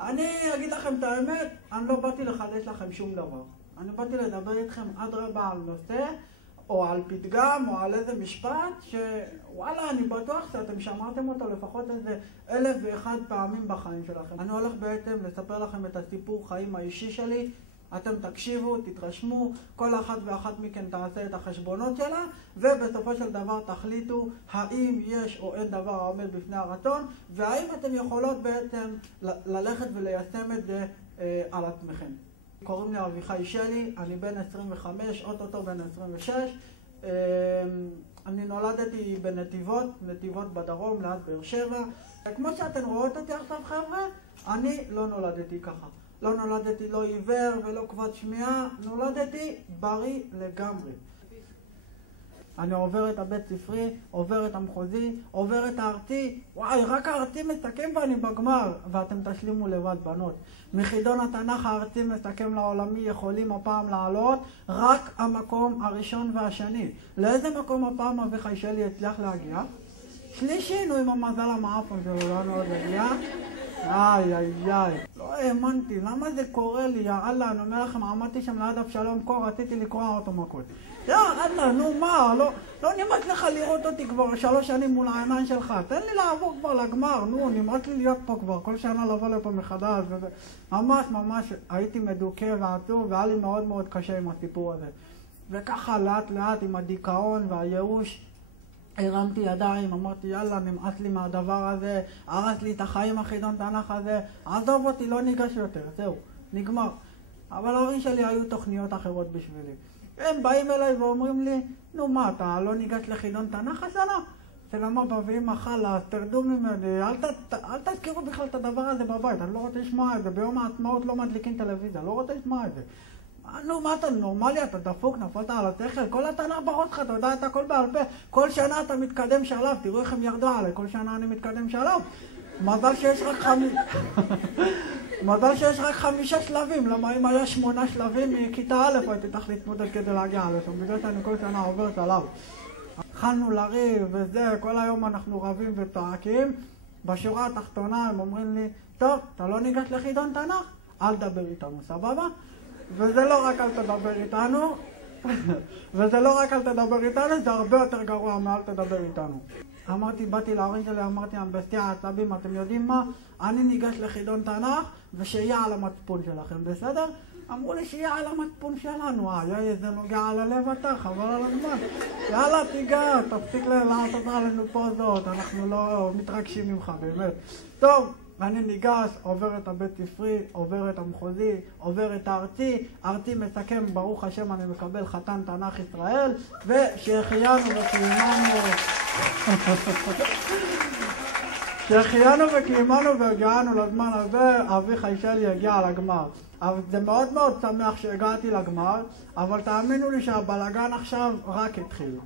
אני אגיד לכם את האמת, אני לא באתי לחדש לכם שום דבר. אני באתי לדבר איתכם אדרבה על נושא, או על פתגם, או על איזה משפט, שוואלה, אני בטוח שאתם שמעתם אותו לפחות איזה 1001 פעמים בחיים שלכם. אני הולך בעצם לספר לכם את הסיפור חיים האישי שלי. אתם תקשיבו, תתרשמו, כל אחת ואחת מכן תעשה את החשבונות שלה, ובסופו של דבר תחליטו האם יש או אין דבר העומד בפני הרצון, והאם אתם יכולות בעצם ללכת וליישם את זה על עצמכם. קוראים לי אביחי שלי, אני בן 25, אוטוטו בן 26. אני נולדתי בנתיבות, נתיבות בדרום, ליד באר שבע. כמו שאתן רואות אותי עכשיו חבר'ה, אני לא נולדתי ככה. לא נולדתי לא עיוור ולא כבד שמיעה, נולדתי בריא לגמרי. אני עובר את הבית ספרי, עובר את המחוזי, עובר את הארצי. וואי, רק הארצי מסתכם ואני בגמר, ואתם תשלימו לבד בנות. מחידון התנ"ך הארצי מסתכם לעולמי יכולים הפעם לעלות רק המקום הראשון והשני. לאיזה מקום הפעם אביחי שלי הצליח להגיע? שלישי, נו עם המזל המעפון שלו, לא מאוד להגיע. איי איי איי, לא האמנתי, למה זה קורה לי? יאללה, אני אומר לכם, עמדתי שם ליד אבשלום קור, רציתי לקרוע אותו מכות. יאללה, נו מה, לא נמאס לך לראות אותי כבר 3 שנים מול העיניים שלך, תן לי לעבור כבר לגמר, נו, נמאס לי להיות פה כבר, כל שנה לבוא לפה מחדש, ממש הייתי מדוכא ועצוב, והיה לי מאוד מאוד קשה עם הסיפור הזה. וככה לאט לאט עם הדיכאון והייאוש, הרמתי ידיים, אמרתי יאללה, נמאס לי מהדבר הזה, הרס לי את החיים החידון תנ"ך הזה, עזוב אותי, לא ניגש יותר, זהו, נגמר. אבל ההורים שלי היו תוכניות אחרות בשבילי. הם באים אליי ואומרים לי, נו מה, אתה לא ניגש לחידון תנ"ך השנה? שלמה בביאים מחלה, תרדו ממני, אל תזכירו בכלל את הדבר הזה בבית, אני לא רוצה לשמוע את זה, ביום העצמאות לא מדליקים טלוויזיה, לא רוצה לשמוע את זה. נו, מה אתה נורמלי? אתה דפוק, נפלת על השכל, כל התנ"ך בראש לך, אתה יודע את הכל בעל פה, כל שנה אתה מתקדם שלב, תראו איך הם ירדו עליי, כל שנה אני מתקדם שלב. מזל שיש רק 5 שלבים, למה אם היה 8 שלבים מכיתה א' הייתי צריך להתמודד כדי להגיע לשם, בגלל שאני כל שנה עובר שלב. התחלנו לריב וזה, כל היום אנחנו רבים וצועקים, בשורה התחתונה הם אומרים לי, טוב, אתה לא ניגש לחידון תנ"ך? אל תדבר איתנו, סבבה? וזה לא רק אל תדבר איתנו, זה הרבה יותר גרוע מאל תדבר איתנו. באתי להורים שלי, אמרתי להם בשיא העצבים, אתם יודעים מה? אני ניגש לחידון תנ"ך ושיהיה על המצפון שלכם, בסדר? אמרו לי שיהיה על המצפון שלנו, זה נוגע על הלב אתה, חבל על הזמן. יאללה תיגע, תפסיק לעשות עלינו פה זאת, אנחנו לא מתרגשים ממך באמת. טוב. אני ניגש, עובר את הבית ספרי, עובר את המחוזי, עובר את הארצי, ארצי מסכם, ברוך השם אני מקבל חתן תנ"ך ישראל, ושהחיינו וקיימנו והגענו לזמן הזה, אביחי שלי הגיע לגמר. אבל זה מאוד מאוד שמח שהגעתי לגמר, אבל תאמינו לי שהבלגן עכשיו רק התחיל.